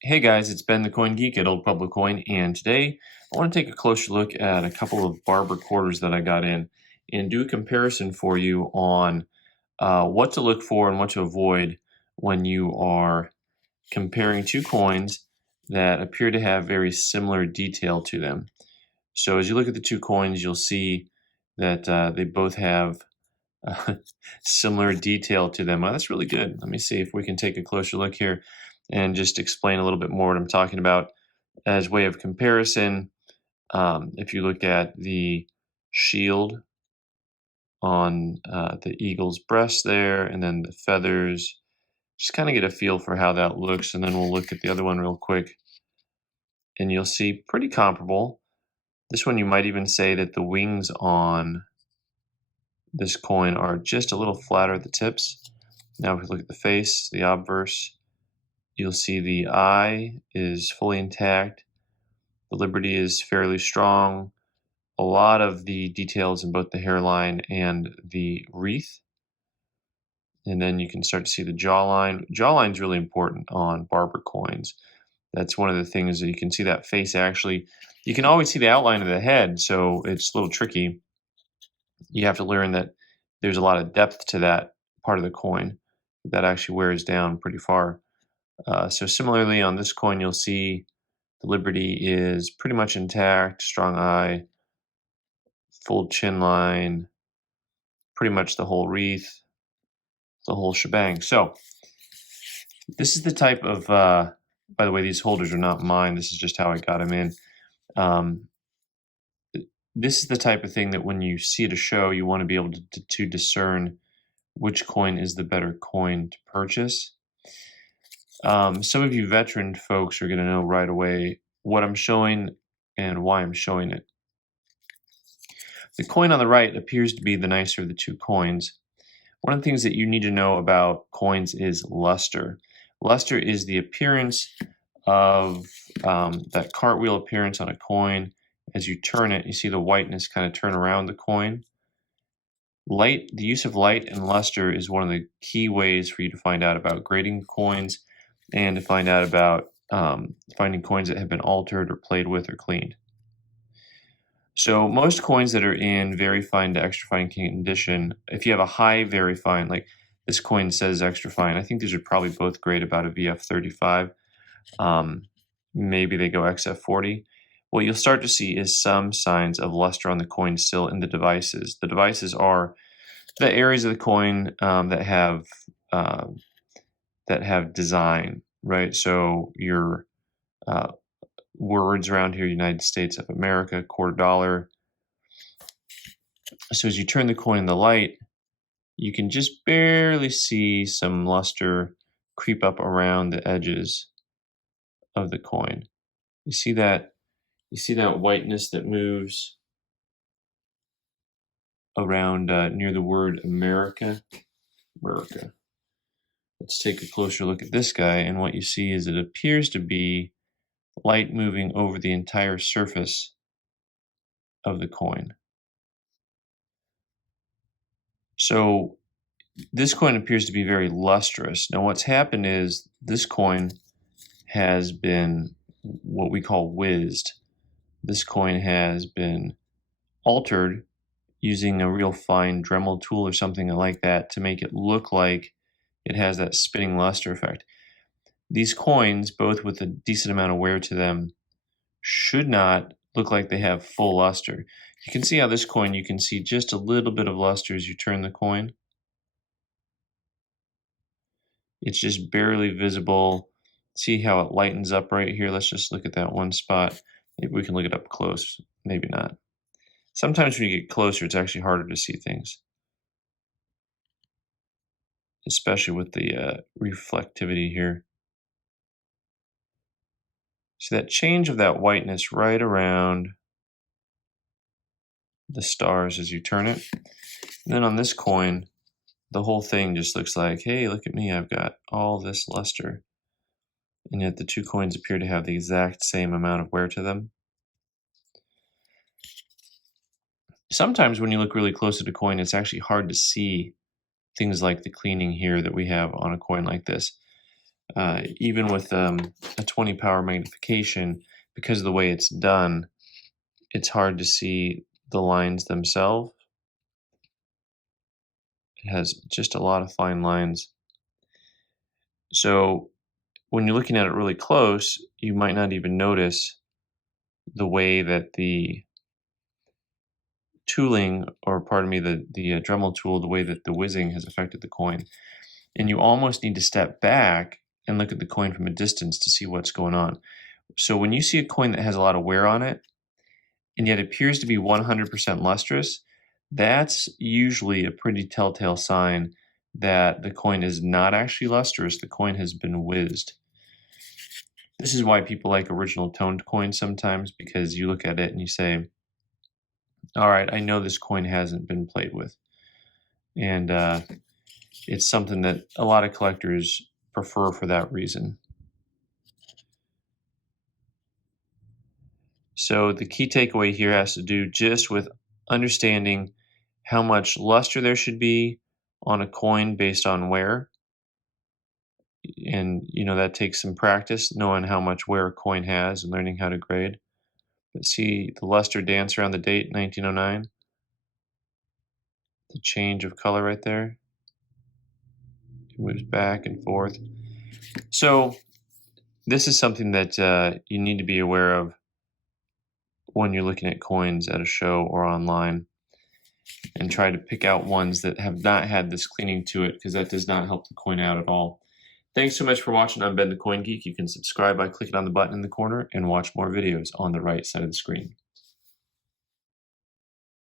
Hey guys, it's Ben the Coin Geek at Old Pueblo Coin, and today I want to take a closer look at a couple of barber quarters that I got in and do a comparison for you on what to look for and what to avoid when you are comparing two coins that appear to have very similar detail to them. So as you look at the two coins, you'll see that they both have similar detail to them. That's really good. Let me see if we can take a closer look here and just explain a little bit more what I'm talking about. As way of comparison, if you look at the shield on the eagle's breast there, and then the feathers, just kind of get a feel for how that looks, and then we'll look at the other one real quick, and you'll see pretty comparable. This one, you might even say that the wings on this coin are just a little flatter at the tips. Now if we look at the face, the obverse, you'll see the eye is fully intact. The Liberty is fairly strong. A lot of the details in both the hairline and the wreath. And then you can start to see the jawline. Jawline is really important on barber coins. That's one of the things that you can see that face actually. You can always see the outline of the head, so it's a little tricky. You have to learn that there's a lot of depth to that part of the coin that actually wears down pretty far. So similarly on this coin, you'll see the Liberty is pretty much intact, strong eye, full chin line, pretty much the whole wreath, the whole shebang. So this is the type of, by the way, these holders are not mine. This is just how I got them in. This is the type of thing that when you see at a show, you want to be able to discern which coin is the better coin to purchase. Some of you veteran folks are going to know right away what I'm showing and why I'm showing it. The coin on the right appears to be the nicer of the two coins. One of the things that you need to know about coins is luster. Luster is the appearance of that cartwheel appearance on a coin. As you turn it, you see the whiteness kind of turn around the coin. The use of light and luster is one of the key ways for you to find out about grading coins and to find out about finding coins that have been altered or played with or cleaned. So most coins that are in very fine to extra fine condition, if you have a high very fine, like this coin says extra fine, I think these are probably both grade about a VF35. Maybe they go XF40. What you'll start to see is some signs of luster on the coin still in the devices. The devices are the areas of the coin that have design, right? So your words around here, United States of America, $quarter. So as you turn the coin in the light, you can just barely see some luster creep up around the edges of the coin. You see that whiteness that moves around near the word America. America. Let's take a closer look at this guy, and what you see is it appears to be light moving over the entire surface of the coin. So this coin appears to be very lustrous. Now what's happened is this coin has been what we call whizzed. This coin has been altered using a real fine Dremel tool or something like that to make it look like it has that spinning luster effect. These coins, both with a decent amount of wear to them, should not look like they have full luster. You can see how this coin, you can see just a little bit of luster as you turn the coin. It's just barely visible. See how it lightens up right here? Let's just look at that one spot. Maybe we can look it up close. Maybe not. Sometimes when you get closer, it's actually harder to see things, especially with the reflectivity here. See that change of that whiteness right around the stars as you turn it. And then on this coin, the whole thing just looks like, hey, look at me, I've got all this luster. And yet the two coins appear to have the exact same amount of wear to them. Sometimes when you look really close at a coin, it's actually hard to see things like the cleaning here that we have on a coin like this. even with a 20 power magnification, because of the way it's done, it's hard to see the lines themselves. It has just a lot of fine lines. So when you're looking at it really close, you might not even notice the way that the tooling, or pardon me, the Dremel tool, the way that the whizzing has affected the coin. And you almost need to step back and look at the coin from a distance to see what's going on. So when you see a coin that has a lot of wear on it, and yet appears to be 100% lustrous, that's usually a pretty telltale sign that the coin is not actually lustrous. The coin has been whizzed. This is why people like original toned coins sometimes, because you look at it and you say, all right, I know this coin hasn't been played with. And it's something that a lot of collectors prefer for that reason. So the key takeaway here has to do just with understanding how much luster there should be on a coin based on wear. And that takes some practice, knowing how much wear a coin has and learning how to grade. But see the luster dance around the date 1909, the change of color right there. It moves back and forth. So this is something that you need to be aware of when you're looking at coins at a show or online, and try to pick out ones that have not had this cleaning to it, because that does not help the coin out at all. Thanks so much for watching. I'm Ben the Coin Geek. You can subscribe by clicking on the button in the corner and watch more videos on the right side of the screen.